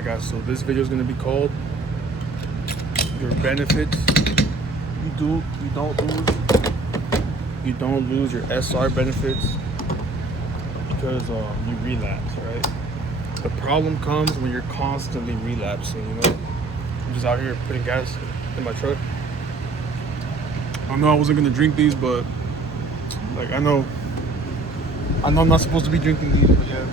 Alright guys, so this video is going to be called your benefits. You don't lose your SR benefits because you relapse, right? The problem comes when you're constantly relapsing, you know? I'm just out here putting gas in my truck. I know I wasn't gonna drink these, but like I know I'm not supposed to be drinking these, but yeah.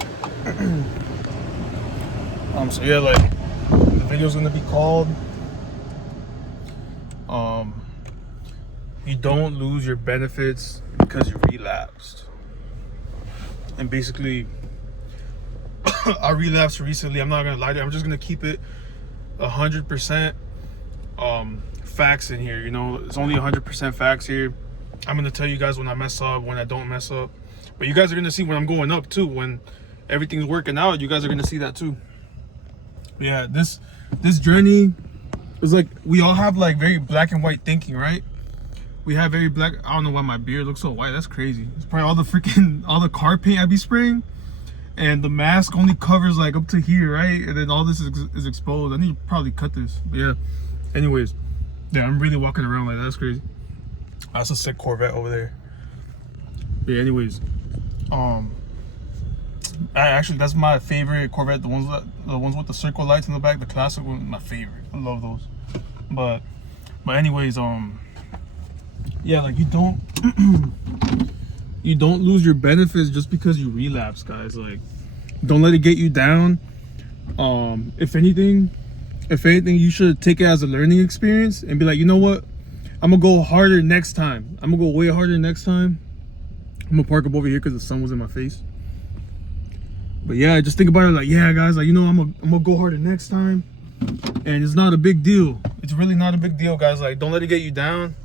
So yeah, like the video's gonna be called you don't lose your benefits because you relapsed. And basically I relapsed recently. I'm not gonna lie to you, I'm just gonna keep it 100% facts in here, you know. It's only 100% facts here. I'm gonna tell you guys when I mess up, when I don't mess up, but you guys are gonna see when I'm going up too. When everything's working out, you guys are gonna see that too. Yeah, this journey is like, we all have like very black and white thinking, right? We have very black. I don't know why my beard looks so white. That's crazy. It's probably all the car paint I be spraying, and the mask only covers like up to here, right? And then all this is exposed. I need to probably cut this. But yeah, anyways, yeah, I'm really walking around like that. That's crazy. That's a sick Corvette over there. But yeah, anyways, actually that's my favorite Corvette. The ones with the circle lights in the back, the classic one, my favorite. I love those. But anyways, yeah, like you don't lose your benefits just because you relapse, guys. Like, don't let it get you down. If anything, you should take it as a learning experience and be like, you know what, I'm gonna go harder next time. I'm gonna go way harder next time. I'm gonna park up over here because the sun was in my face. But yeah, just think about it like, yeah, guys, like, you know, I'm gonna go harder next time. And it's not a big deal. It's really not a big deal, guys. Like, don't let it get you down.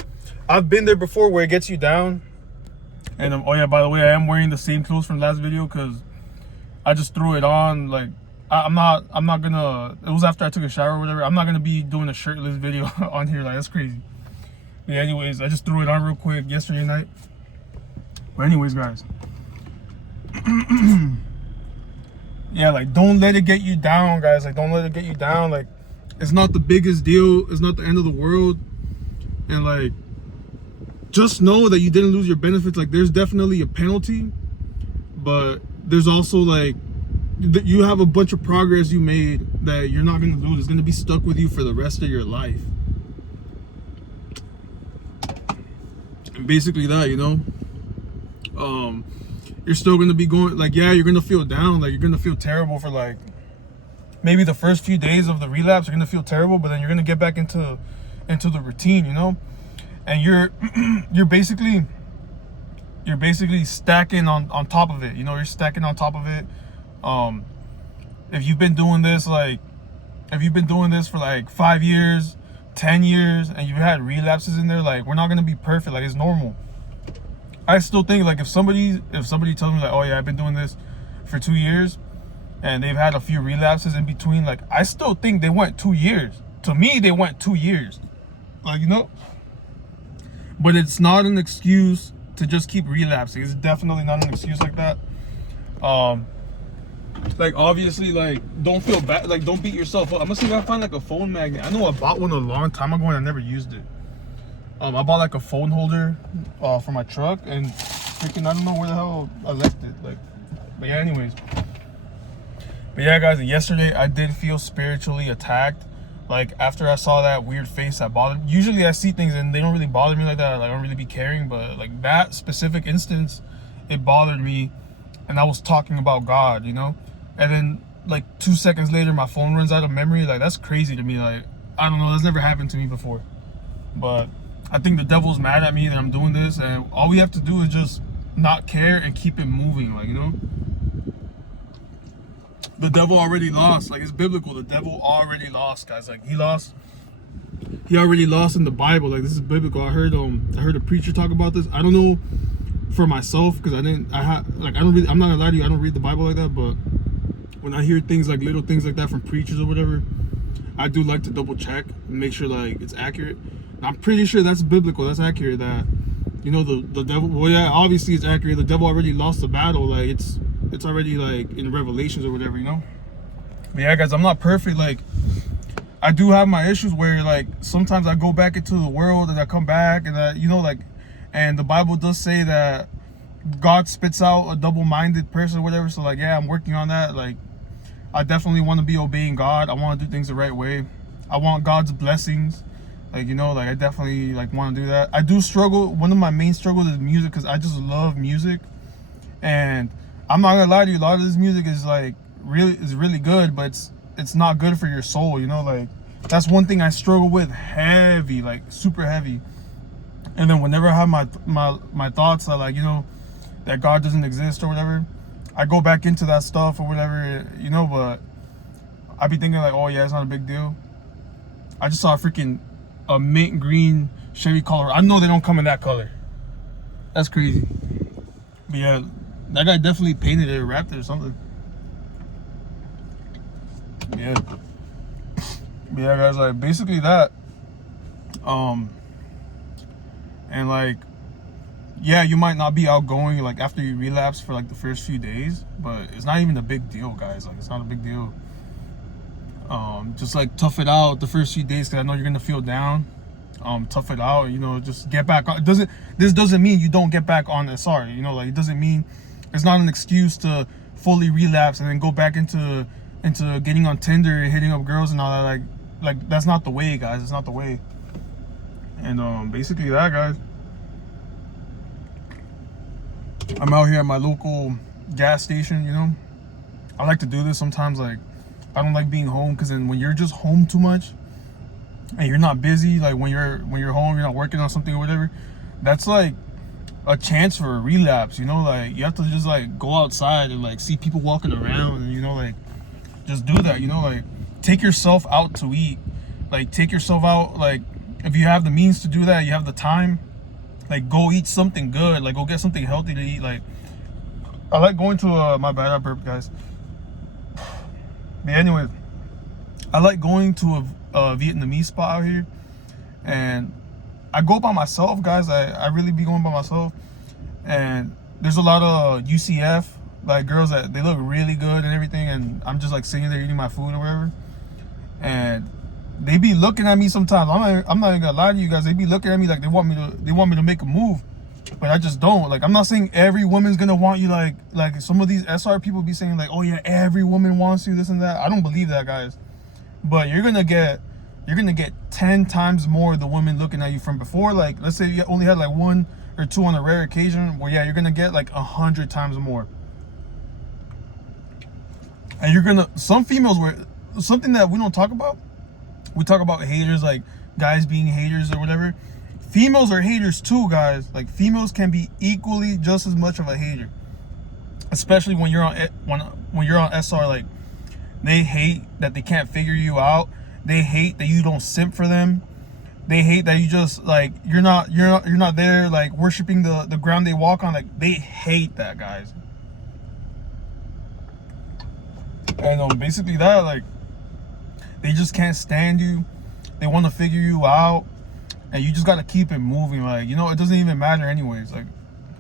I've been there before where it gets you down. And oh yeah, by the way, I am wearing the same clothes from the last video because I just threw it on. Like, I'm not gonna, it was after I took a shower or whatever. I'm not gonna be doing a shirtless video on here. Like, that's crazy. But yeah, anyways, I just threw it on real quick yesterday night. But anyways, guys, yeah, like, don't let it get you down, guys. Like, don't let it get you down. Like, it's not the biggest deal. It's not the end of the world. And like, just know that you didn't lose your benefits. Like, there's definitely a penalty, but there's also like, you have a bunch of progress you made that you're not going to lose. It's going to be stuck with you for the rest of your life. And basically that, you know, you're still going to be going, like, yeah, you're going to feel down. Like, you're going to feel terrible for like maybe the first few days of the relapse. You're going to feel terrible, but then you're going to get back into the routine, you know. And you're basically stacking on top of it, you know. You're stacking on top of it. If you've been doing this for like 5 years, 10 years, and you've had relapses in there, like, we're not gonna be perfect. Like, it's normal. I still think, like, if somebody tells me like, oh yeah, I've been doing this for 2 years and they've had a few relapses in between, like, I still think they went 2 years. To me, they went 2 years. Like, you know. But it's not an excuse to just keep relapsing. It's definitely not an excuse like that. Like, obviously, like, don't feel bad. Like, don't beat yourself up. I'm gonna see if I can find like a phone magnet. I know I bought one a long time ago and I never used it. I bought like a phone holder for my truck, and freaking, I don't know where the hell I left it. Like, but yeah, anyways. But yeah, guys, yesterday I did feel spiritually attacked. Like, after I saw that weird face that bothered. Usually I see things and they don't really bother me like that. Like, I don't really be caring, but like that specific instance, it bothered me. And I was talking about God, you know. And then like 2 seconds later, my phone runs out of memory. Like, that's crazy to me. Like, I don't know, that's never happened to me before. But I think the devil's mad at me that I'm doing this, and all we have to do is just not care and keep it moving. Like, you know. The devil already lost. Like, it's biblical. The devil already lost, guys. Like, he already lost in the Bible. Like, this is biblical. I heard a preacher talk about this. I don't know for myself, because I'm not gonna lie to you, I don't read the Bible like that, but when I hear things like little things like that from preachers or whatever, I do like to double check and make sure like it's accurate. And I'm pretty sure that's biblical. That's accurate, that, you know, the devil, well, yeah, obviously it's accurate. The devil already lost the battle. Like, it's already like in Revelations or whatever, you know. But yeah, guys, I'm not perfect. Like, I do have my issues where, like, sometimes I go back into the world and I come back and I, you know, like, and the Bible does say that God spits out a double-minded person or whatever. So, like, yeah, I'm working on that. Like, I definitely want to be obeying God. I want to do things the right way. I want God's blessings. Like, you know, like, I definitely, like, want to do that. I do struggle. One of my main struggles is music, because I just love music. And I'm not gonna lie to you, a lot of this music is, like, really good, but it's not good for your soul, you know. Like, that's one thing I struggle with heavy, like, super heavy. And then whenever I have my thoughts are like, you know, that God doesn't exist or whatever, I go back into that stuff or whatever, you know. But I be thinking like, oh yeah, it's not a big deal. I just saw a mint green Chevy Colorado. I know they don't come in that color. That's crazy. But yeah, that guy definitely painted it or wrapped it or something. Yeah. But yeah, guys, like, basically that. And like, yeah, you might not be outgoing like after you relapse for like the first few days, but it's not even a big deal, guys. Like, it's not a big deal. Just like tough it out the first few days, because I know you're gonna feel down. Tough it out, you know, just get back on. This doesn't mean you don't get back on SR, you know, like, it doesn't mean, it's not an excuse to fully relapse and then go back into getting on Tinder and hitting up girls and all that. Like that's not the way, guys. It's not the way. And basically that, guys. I'm out here at my local gas station, you know. I like to do this sometimes. Like, I don't like being home, because then when you're just home too much and you're not busy, like when you're home, you're not working on something or whatever, that's like a chance for a relapse, you know. Like, you have to just like go outside and like see people walking around, and, you know, like, just do that, you know. Like, take yourself out to eat. Like, take yourself out. Like, if you have the means to do that, you have the time, like, go eat something good. Like, go get something healthy to eat. Like, I like going to my bad, I burped, guys. But anyways, I like going to a Vietnamese spot out here, and I go by myself, guys. I really be going by myself, and there's a lot of UCF, like, girls that they look really good and everything, and I'm just like sitting there eating my food or whatever, and they be looking at me sometimes. I'm not even gonna lie to you guys. They be looking at me like they want me to make a move, but I just don't. Like, I'm not saying every woman's gonna want you, like some of these SR people be saying like, oh yeah, every woman wants you, this and that. I don't believe that, guys. But you're gonna get 10 times more the women looking at you from before. Like, let's say you only had like 1 or 2 on a rare occasion. Well, yeah, you're gonna get like 100 times more. And you're gonna, some females were, something that we don't talk about. We talk about haters, like guys being haters or whatever. Females are haters too, guys. Like, females can be equally just as much of a hater, especially when you're on when you're on SR. Like, they hate that they can't figure you out. They hate that you don't simp for them. They hate that you just, like, you're not there, like, worshiping the ground they walk on. Like, they hate that, guys. And basically that, like, they just can't stand you. They want to figure you out, and you just got to keep it moving. Like, you know, it doesn't even matter anyways. Like,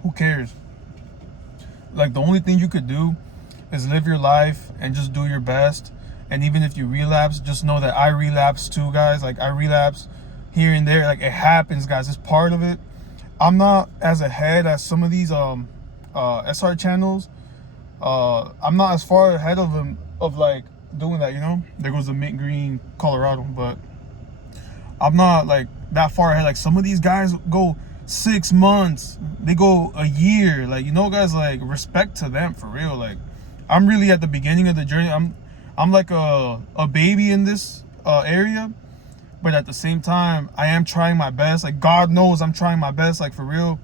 who cares? Like, the only thing you could do is live your life and just do your best. And even if you relapse, just know that I relapse too, guys. Like, I relapse here and there. Like, it happens, guys. It's part of it. I'm not as ahead as some of these SR channels. I'm not as far ahead of them of, like, doing that, you know. There goes the mint green Colorado. But I'm not like that far ahead. Like, some of these guys go 6 months, they go a year. Like, you know, guys, like, respect to them, for real. Like, I'm really at the beginning of the journey. I'm like a baby in this area, but at the same time, I am trying my best. Like, God knows I'm trying my best. Like, for real,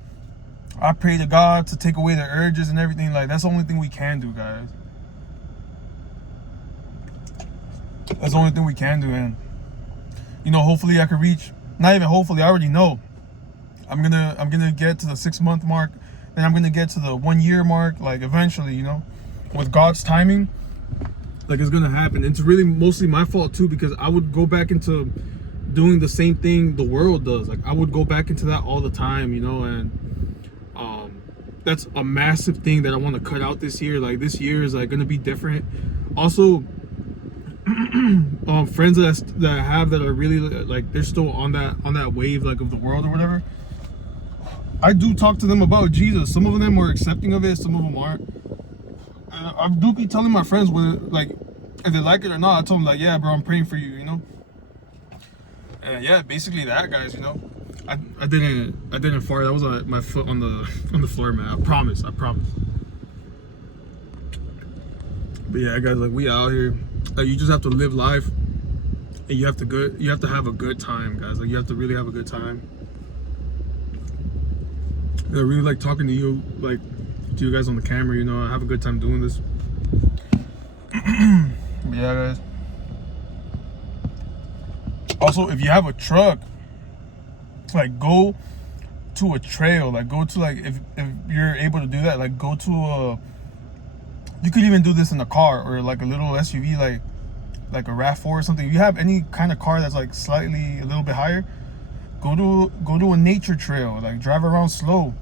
I pray to God to take away the urges and everything. Like, that's the only thing we can do, guys. That's the only thing we can do. And, you know, hopefully I could reach, not even hopefully, I already know I'm gonna get to the 6-month mark, then I'm gonna get to the 1 year mark. Like, eventually, you know, with God's timing, like, it's gonna happen. It's really mostly my fault too, because I would go back into doing the same thing the world does. Like, I would go back into that all the time, you know. And that's a massive thing that I want to cut out this year. Like, this year is like gonna be different. Also, friends that I have that are really like they're still on that wave like of the world or whatever. I do talk to them about Jesus. Some of them are accepting of it, some of them aren't. And I do be telling my friends whether like if they like it or not. I tell them like, yeah, bro, I'm praying for you, you know. And yeah, basically that, guys, you know. I didn't fart. That was my foot on the floor, man. I promise. But yeah, guys, like we out here. Like you just have to live life, and you have to have a good time, guys. Like you have to really have a good time. I really like talking to you, like to you guys on the camera. You know, I have a good time doing this. But yeah, guys. Also, if you have a truck, like go to a trail. Like go to like if you're able to do that, like go to a. You could even do this in a car or like a little SUV, like a RAV4 or something. If you have any kind of car that's like slightly a little bit higher, go to a nature trail. Like drive around slow,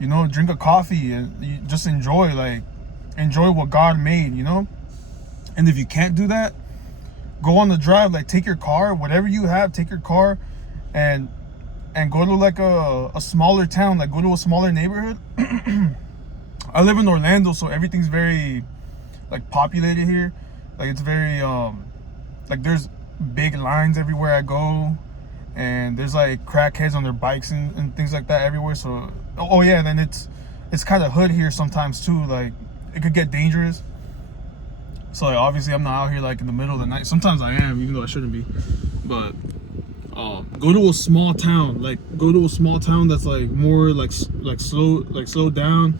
you know, drink a coffee and you just enjoy what God made, you know. And if you can't do that, go on the drive. Like take your car, whatever you have, take your car, and go to like a smaller town. Like go to a smaller neighborhood. I live in Orlando, so everything's very like populated here. Like it's very like there's big lines everywhere I go, and there's like crackheads on their bikes and things like that everywhere. So oh yeah, then it's kind of hood here sometimes too. Like it could get dangerous. So like, obviously I'm not out here like in the middle of the night. Sometimes I am, even though I shouldn't be. But go to a small town. Like go to a small town that's like more like slowed down.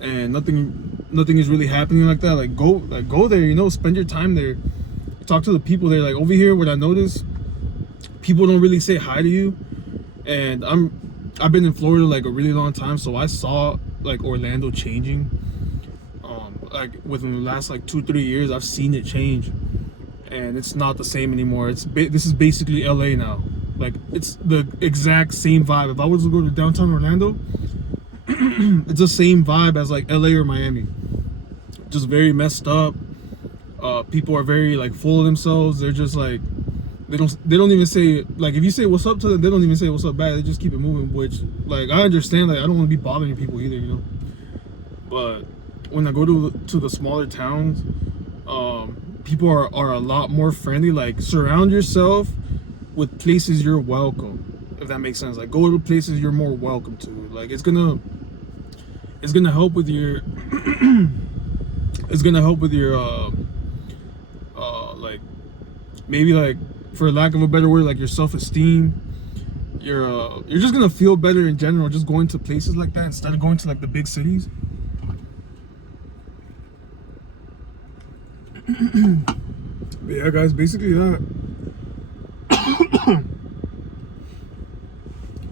And nothing is really happening like that. Like go there, you know, spend your time there. Talk to the people there. Like over here, what I notice, people don't really say hi to you. And I've been in Florida like a really long time, so I saw like Orlando changing. Like within the last like 2-3 years, I've seen it change, and it's not the same anymore. This is basically LA now. Like it's the exact same vibe. If I was to go to downtown Orlando, it's the same vibe as like LA or Miami. Just very messed up. People are very like full of themselves. They're just like they don't even say, like, if you say what's up to them, they don't even say what's up back. They just keep it moving, which like I understand. Like I don't want to be bothering people either, you know. But when I go to the smaller towns, people are a lot more friendly. Like surround yourself with places you're welcome, if that makes sense. Like go to places you're more welcome to. Like it's gonna help with your like maybe, like, for lack of a better word, like your self-esteem. You're just gonna feel better in general just going to places like that instead of going to like the big cities. But yeah, guys, basically that.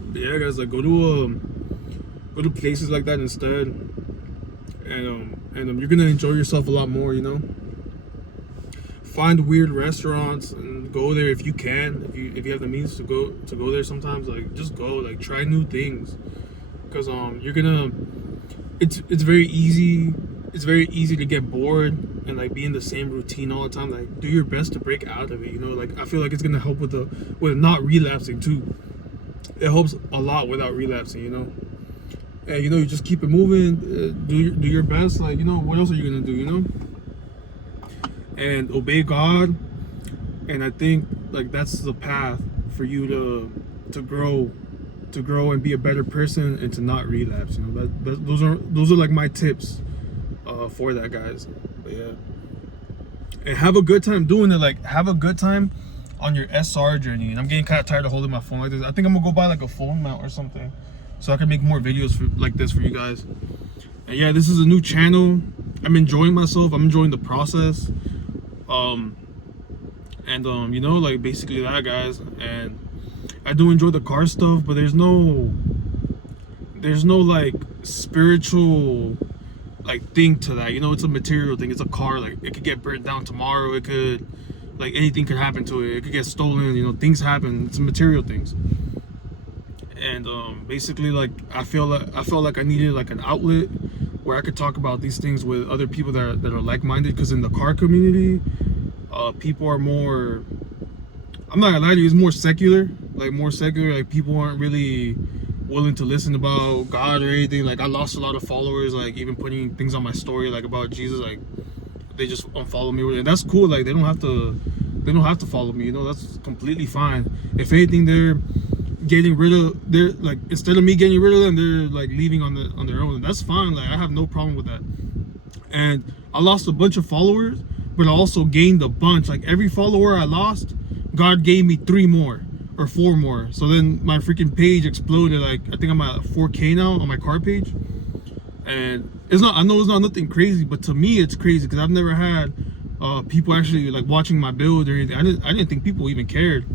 But yeah, guys, like go to places like that instead, and you're gonna enjoy yourself a lot more, you know. Find weird restaurants and go there if you can. If you have the means to go there sometimes, like just go, like try new things, because you're gonna. It's very easy. It's very easy to get bored and like be in the same routine all the time. Like do your best to break out of it, you know. Like I feel like it's gonna help with not relapsing too. It helps a lot without relapsing, you know. And you know, you just keep it moving. Do your best. Like, you know, what else are you gonna do, you know? And obey God. And I think like that's the path for you to grow and be a better person and to not relapse. You know, those are like my tips for that, guys. But yeah, and have a good time doing it. Like have a good time on your SR journey. And I'm getting kind of tired of holding my phone like this. I think I'm gonna go buy like a phone mount or something, so I can make more videos like this for you guys. And yeah, this is a new channel. I'm enjoying myself. I'm enjoying the process. You know, like basically that, guys. And I do enjoy the car stuff, but there's no like spiritual like thing to that, you know. It's a material thing. It's a car. Like it could get burnt down tomorrow. It could, like, anything could happen to it. It could get stolen, you know. Things happen. It's material things. And basically, like I felt like I needed like an outlet where I could talk about these things with other people that are like-minded, because in the car community, People are more, I'm not gonna lie to you, it's more secular. Like people aren't really willing to listen about God or anything. Like I lost a lot of followers, like even putting things on my story like about Jesus, like they just unfollow me, and that's cool. Like they don't have to follow me, you know, that's completely fine. If anything, they're like, instead of me getting rid of them, they're like leaving on their own, and that's fine. Like I have no problem with that. And I lost a bunch of followers, but I also gained a bunch. Like every follower I lost, God gave me 3 more or 4 more. So then my freaking page exploded. Like I think I'm at 4K now on my card page. And I know it's not nothing crazy, but to me it's crazy because I've never had people actually like watching my build or anything. I didn't think people even cared.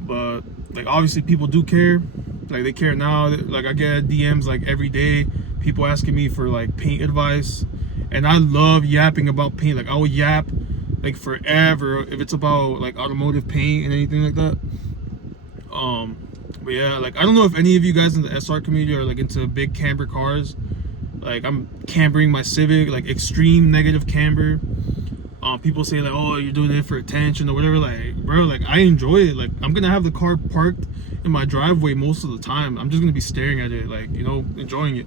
But like obviously people do care. Like they care now. Like I get DMs like every day, people asking me for like paint advice. And I love yapping about paint. Like I will yap like forever if it's about like automotive paint and anything like that. But yeah, like I don't know if any of you guys in the SR community are like into big camber cars. Like I'm cambering my Civic, like extreme negative camber. People say like, oh, you're doing it for attention or whatever. Like, bro, like I enjoy it. Like I'm gonna have the car parked in my driveway most of the time. I'm just gonna be staring at it, like, you know, enjoying it.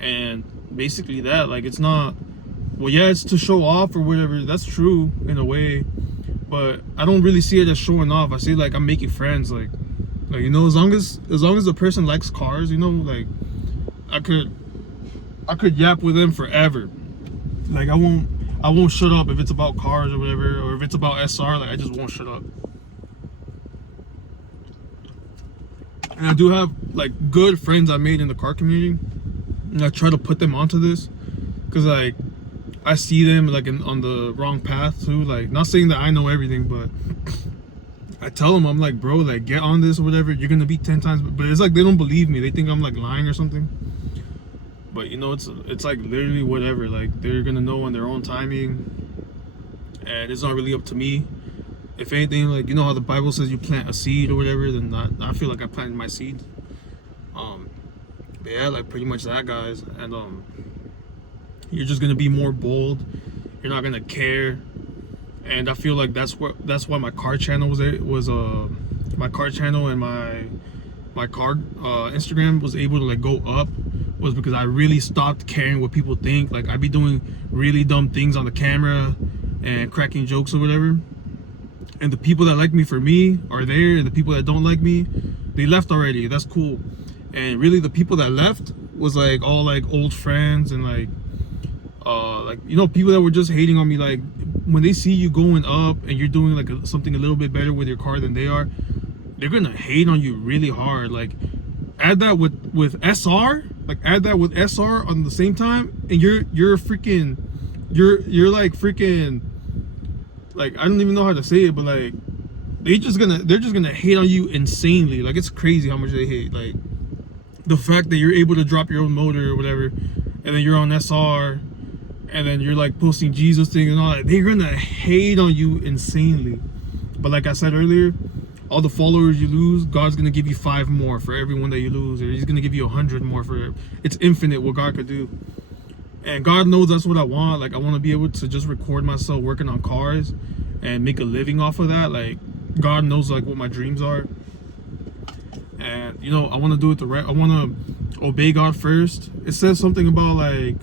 And basically that, like, it's not, well, yeah, it's to show off or whatever. That's true in a way, but I don't really see it as showing off. I see like I'm making friends. Like you know, as long as the person likes cars, you know, like I could yap with them forever. Like I won't shut up if it's about cars or whatever, or if it's about SR. Like I just won't shut up. And I do have like good friends I made in the car community, and I try to put them onto this because like I see them like on the wrong path too. Like not saying that I know everything, but I tell them, I'm like, bro, like get on this or whatever. You're gonna be 10 times, but it's like they don't believe me. They think I'm like lying or something. But you know, it's like literally whatever. Like they're gonna know on their own timing, and it's not really up to me. If anything, like, you know how the Bible says you plant a seed or whatever, then I feel like I planted my seed. But yeah, like pretty much that, guys. And you're just gonna be more bold. You're not gonna care. And I feel like that's why my car channel was my car channel and my car Instagram was able to like go up, was because I really stopped caring what people think. Like I'd be doing really dumb things on the camera and cracking jokes or whatever. And the people that like me for me are there, and the people that don't like me, they left already. That's cool. And really the people that left was like all like old friends, and like you know, people that were just hating on me. Like when they see you going up and you're doing like something a little bit better with your car than they are, they're gonna hate on you really hard. Like add that with SR, like add that with SR on the same time, and you're like freaking, like I don't even know how to say it, but like they're just gonna hate on you insanely. Like it's crazy how much they hate. Like the fact that you're able to drop your own motor or whatever, and then you're on SR, and then you're like posting Jesus things and all that, they're gonna hate on you insanely. But like I said earlier, all the followers you lose, God's gonna give you 5 more for everyone that you lose, or He's gonna give you 100 more for. It's infinite what God could do. And God knows that's what I want. Like I want to be able to just record myself working on cars and make a living off of that. Like God knows like what my dreams are. And you know, I want to do it I want to obey God first. It says something about like,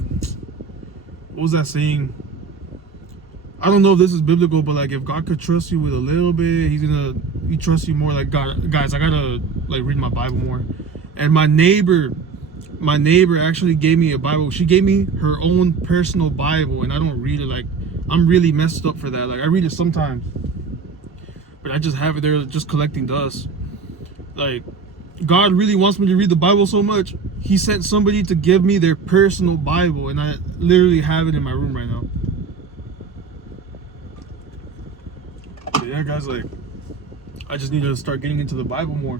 what was that saying? I don't know if this is biblical, but like if God could trust you with a little bit, He trusts you more. Like God, guys, I gotta like read my Bible more. And my neighbor actually gave me a Bible. She gave me her own personal Bible, and I don't read it. Like I'm really messed up for that. Like I read it sometimes, but I just have it there just collecting dust. Like God really wants me to read the Bible so much, He sent somebody to give me their personal Bible, and I literally have it in my room right now. But yeah, guys, like I just need to start getting into the Bible more.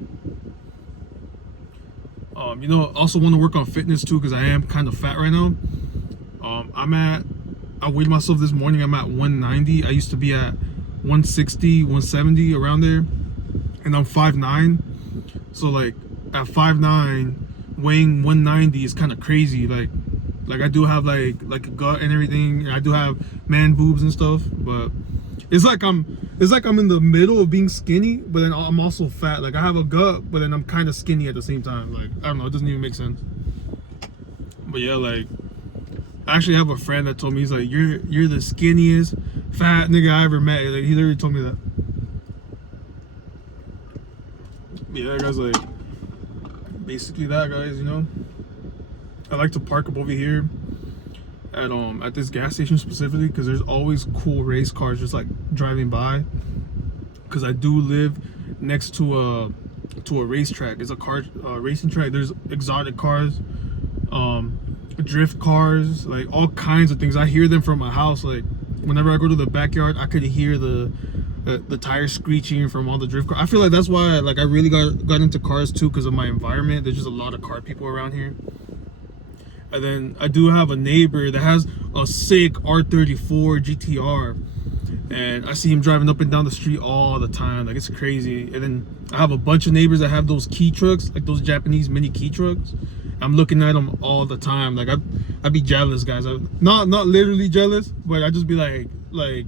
You know, I also want to work on fitness too, because I am kind of fat right now. I weighed myself this morning. I'm at 190. I used to be at 160, 170, around there, and I'm 5'9". So like at 5'9", weighing 190 is kind of crazy. Like I do have like a gut and everything, and I do have man boobs and stuff, but It's like I'm in the middle of being skinny, but then I'm also fat. Like I have a gut, but then I'm kind of skinny at the same time. Like I don't know, it doesn't even make sense. But yeah, like I actually have a friend that told me, he's like, you're the skinniest fat nigga I ever met. Like he literally told me that. Yeah, that guy's like basically that, guys. You know, I like to park up over here at this gas station specifically because there's always cool race cars just like driving by. Because I do live next to a racetrack. It's a car racing track. There's exotic cars, drift cars, like all kinds of things. I hear them from my house. Like whenever I go to the backyard, I could hear the tires screeching from all the drift cars. I feel like that's why I really got into cars too, because of my environment. There's just a lot of car people around here. And then I do have a neighbor that has a sick R34 GTR, and I see him driving up and down the street all the time. Like it's crazy. And then I have a bunch of neighbors that have those key trucks, like those Japanese mini key trucks. I'm looking at them all the time. Like I'd be jealous, guys. Not literally jealous, but I just be like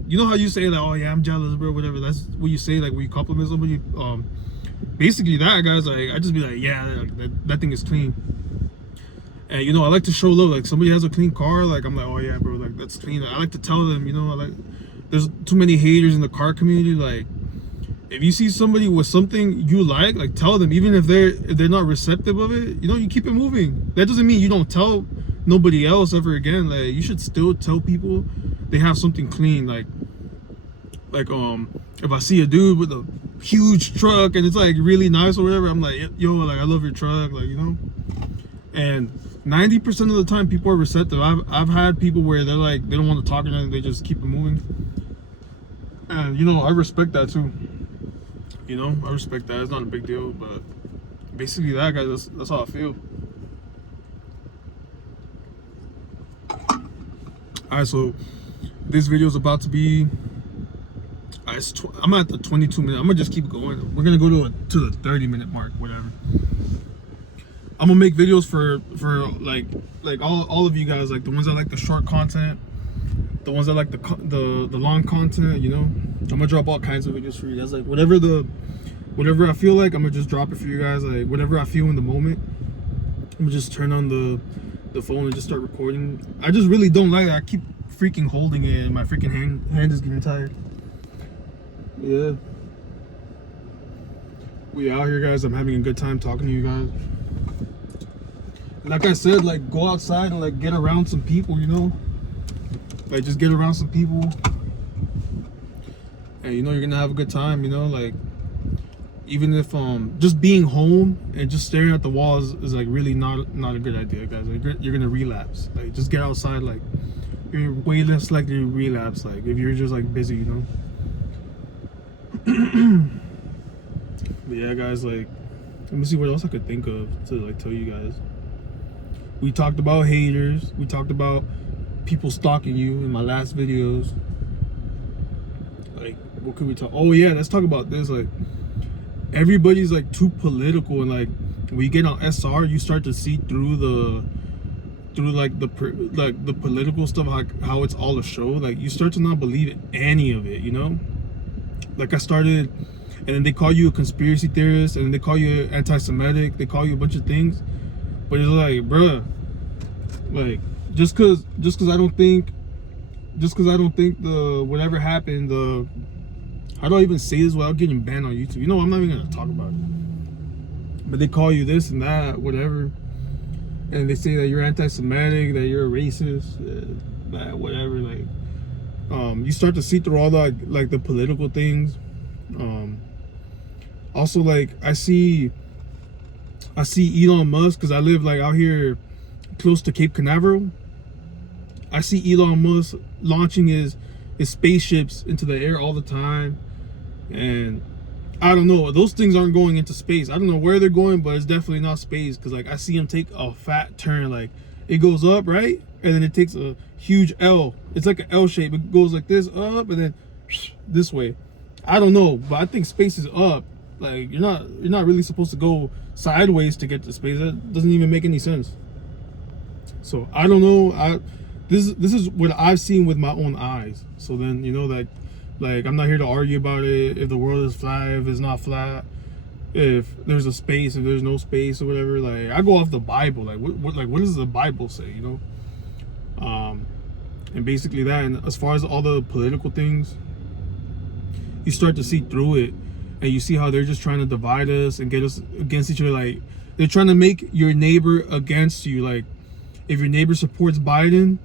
you know how you say like, oh yeah, I'm jealous, bro, whatever. That's what you say like when you compliment somebody. Basically that, guys. Like I just be like, yeah, that thing is clean. And you know, I like to show love. Like somebody has a clean car, like I'm like, oh yeah, bro, like that's clean. I like to tell them, you know, there's too many haters in the car community. Like if you see somebody with something you like tell them, even if they're not receptive of it, you know, you keep it moving. That doesn't mean you don't tell nobody else ever again. Like you should still tell people they have something clean. Like if I see a dude with a huge truck and it's like really nice or whatever, I'm like, yo, like I love your truck, like, you know. And 90% of the time people are receptive. I've had people where they're like, they don't want to talk or anything, they just keep it moving. And you know, I respect that too. You know, I respect that. It's not a big deal, but basically that, guys, that's how I feel. Alright, so this video is about to be I'm at the 22 minute. I'm gonna just keep going. We're gonna go to the 30-minute mark, whatever. I'm gonna make videos for like all of you guys, like the ones that like the short content, the ones that like the long content, you know. I'm gonna drop all kinds of videos for you guys, like whatever I feel like, I'm gonna just drop it for you guys, like whatever I feel in the moment. I'm gonna just turn on the phone and just start recording. I just really don't like it. I keep freaking holding it and my freaking hand is getting tired. Yeah, we out here, guys. I'm having a good time talking to you guys. Like I said, like go outside and like get around some people, you know, like just get around some people and you know you're gonna have a good time, you know. Like even if just being home and just staring at the walls is like really not a good idea, guys. Like, you're gonna relapse. Like just get outside. Like you're way less likely to relapse, like if you're just like busy, you know. But yeah, guys, like let me see what else I could think of to like tell you guys. We talked about haters. We talked about people stalking you in my last videos. Like, what could we talk? Oh yeah, let's talk about this. Like, everybody's like too political, and like when you get on SR, you start to see through the political stuff, like how it's all a show. Like you start to not believe any of it, you know. Like I started, and then they call you a conspiracy theorist, and then they call you anti-Semitic. They call you a bunch of things. But it's like, bruh, like just cause I don't think the whatever happened, how do I even say this without getting banned on YouTube? You know, I'm not even gonna talk about it. But they call you this and that, whatever, and they say that you're anti-Semitic, that you're a racist, that whatever. Like, you start to see through all the like the political things. Also, like I see Elon Musk, because I live like out here close to Cape Canaveral. I see Elon Musk launching his spaceships into the air all the time, and I don't know, those things aren't going into space. I don't know where they're going, but it's definitely not space, because like I see him take a fat turn. Like it goes up, right, and then it takes a huge L. It's like an L shape. It goes like this up and then this way. I don't know, but I think space is up. Like you're not really supposed to go sideways to get to space. That doesn't even make any sense. So I don't know. This is what I've seen with my own eyes. So then, you know, Like, I'm not here to argue about it, if the world is flat, if it's not flat, if there's a space, if there's no space or whatever. Like, I go off the Bible. Like, what does the Bible say, you know? And basically that. And as far as all the political things, you start to see through it, and you see how they're just trying to divide us and get us against each other. Like, they're trying to make your neighbor against you. Like, if your neighbor supports Biden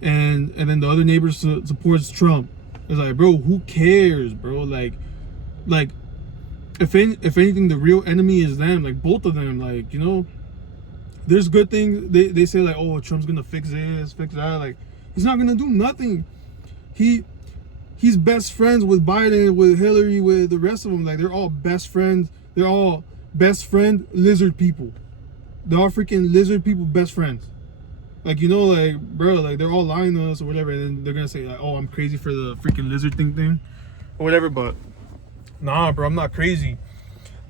and then the other neighbor supports Trump, it's like, bro, who cares, bro? Like if anything, the real enemy is them. Like, both of them. Like, you know, there's good things. They say, like, oh, Trump's gonna fix this, fix that. Like, he's not gonna do nothing. He's best friends with Biden, with Hillary, with the rest of them. Like, they're all best friends. They're all best friend lizard people. They're all freaking lizard people best friends. Like, you know, like, bro, like, they're all lying to us or whatever, and then they're gonna say, like, oh, I'm crazy for the freaking lizard thing or whatever. But nah, bro, I'm not crazy.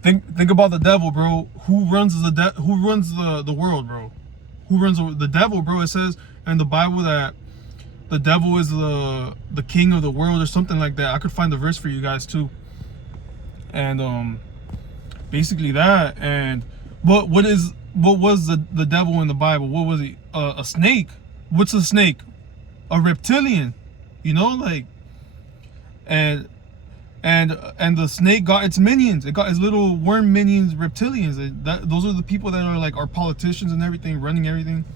Think about the devil, bro. Who runs the world, bro? Who runs the devil, bro? It says in the Bible that the devil is the king of the world or something like that. I could find the verse for you guys too. And basically that. And what was the devil in the Bible? What was he? A snake. What's a snake? A reptilian. You know, like, and the snake got its minions. It got its little worm minions, reptilians. Those are the people that are like our politicians and everything, running everything.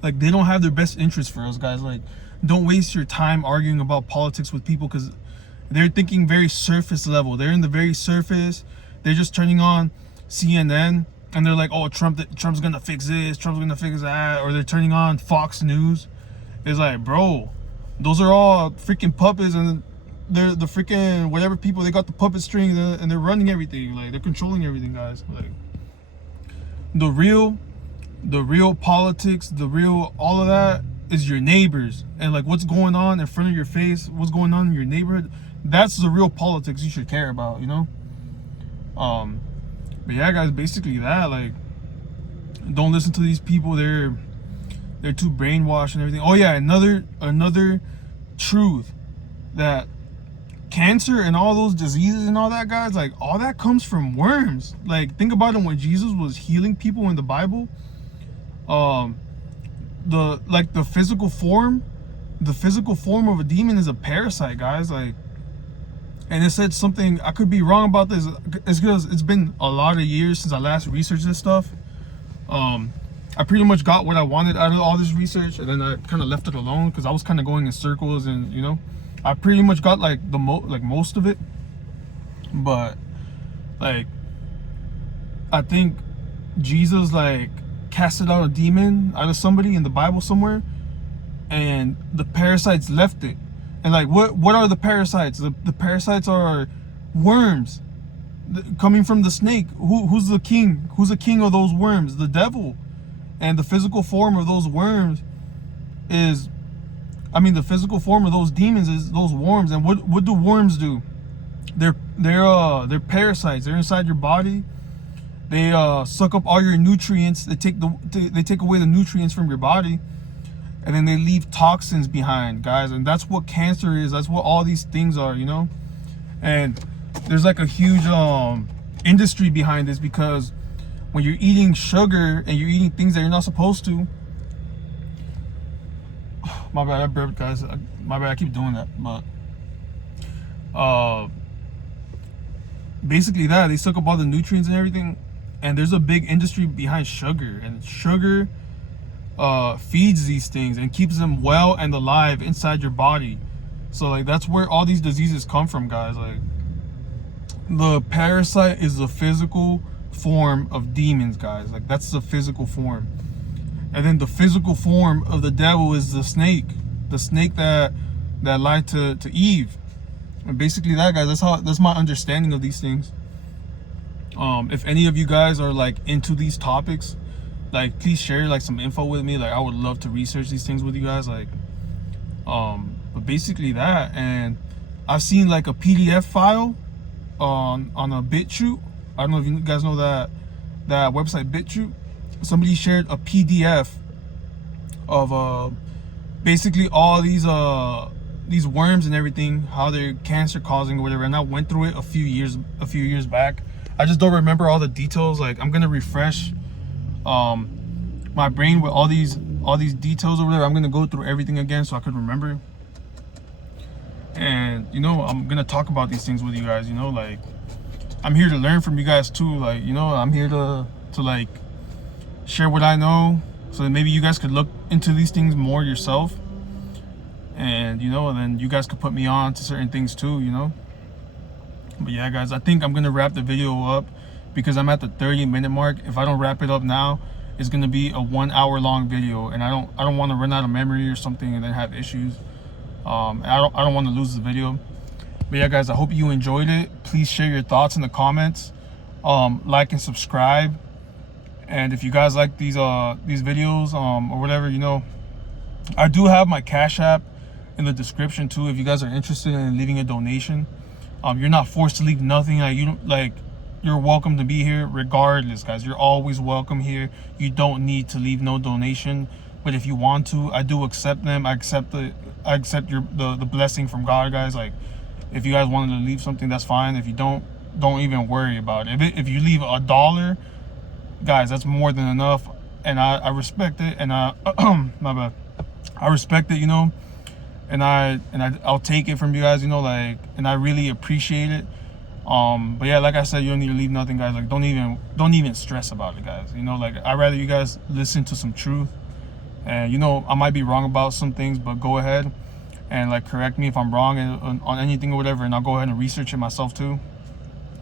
Like, they don't have their best interest for us, guys. Like, don't waste your time arguing about politics with people, because they're thinking very surface level. They're in the very surface. They're just turning on CNN and they're like, oh, Trump's gonna fix this, Trump's gonna fix that. Or they're turning on Fox News. It's like, bro, those are all freaking puppets, and they're the freaking whatever people. They got the puppet strings and they're running everything. Like, they're controlling everything, guys. Like, the real politics, the real all of that is your neighbors, and like what's going on in front of your face, what's going on in your neighborhood. That's the real politics you should care about, you know. But yeah, guys, basically that. Like, don't listen to these people. They're too brainwashed and everything. Oh yeah, another truth, that cancer and all those diseases and all that, guys, like, all that comes from worms. Like, think about it. When Jesus was healing people in the Bible, the physical form of a demon is a parasite, guys. Like, and it said something, I could be wrong about this. It's because it's been a lot of years since I last researched this stuff. I pretty much got what I wanted out of all this research, and then I kind of left it alone because I was kind of going in circles, and you know, I pretty much got like most of it. But like, I think Jesus like casted out a demon out of somebody in the Bible somewhere, and the parasites left it. And like, what are the parasites? The parasites are worms coming from the snake. Who's the king? Who's the king of those worms? The devil. And the physical form of those worms is, the physical form of those demons is those worms. And what do worms do? They're parasites. They're inside your body. They suck up all your nutrients. They take away the nutrients from your body, and then they leave toxins behind, guys. And that's what cancer is. That's what all these things are, you know. And there's like a huge industry behind this, because when you're eating sugar and you're eating things that you're not supposed to, my bad, I burped, guys. My bad, I keep doing that. But basically that, they suck up all the nutrients and everything. And there's a big industry behind sugar, and sugar feeds these things and keeps them well and alive inside your body. So like, that's where all these diseases come from, guys. Like, the parasite is the physical form of demons, guys. Like, that's the physical form. And then the physical form of the devil is the snake that lied to Eve. And basically that, guys, that's my understanding of these things. If any of you guys are like into these topics, like, please share like some info with me. Like, I would love to research these things with you guys. Like, but basically that. And I've seen like a PDF file on a BitChute. I don't know if you guys know that website, BitChute. Somebody shared a PDF of basically all these these worms and everything, how they're cancer causing or whatever, and I went through it a few years back. I just don't remember all the details. Like, I'm gonna refresh my brain with all these details or whatever. I'm gonna go through everything again so I could remember. And you know, I'm gonna talk about these things with you guys. You know, like, I'm here to learn from you guys too. Like, you know, I'm here to like share what I know, so that maybe you guys could look into these things more yourself. And you know, and then you guys could put me on to certain things too, you know. But yeah, guys, I think I'm gonna wrap the video up because I'm at the 30-minute mark. If I don't wrap it up now, it's gonna be a 1 hour long video, and I don't want to run out of memory or something and then have issues. I don't want to lose the video. But yeah, guys, I hope you enjoyed it. Please share your thoughts in the comments. Like and subscribe. And if you guys like these videos or whatever, you know, I do have my Cash App in the description too. If you guys are interested in leaving a donation, you're not forced to leave nothing. Like, you don't, like, you're welcome to be here regardless, guys. You're always welcome here. You don't need to leave no donation, but if you want to, I do accept them. I accept the blessing from God, guys. Like, if you guys wanted to leave something, that's fine. If you don't even worry about it. If you leave $1, guys, that's more than enough, and I respect it. And my bad. I respect it, you know, and I'll take it from you guys, you know, like, and I really appreciate it. But yeah, like I said, you don't need to leave nothing, guys. Like, don't even stress about it, guys. You know, like, I'd rather you guys listen to some truth. And you know, I might be wrong about some things, but go ahead and like correct me if I'm wrong on anything or whatever, and I'll go ahead and research it myself too.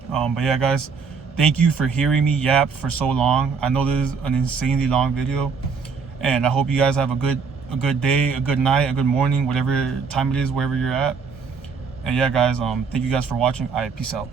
But yeah, guys, thank you for hearing me yap for so long. I know this is an insanely long video, and I hope you guys have a good day, a good night, a good morning, whatever time it is, wherever you're at. And yeah, guys, thank you guys for watching. All right, peace out.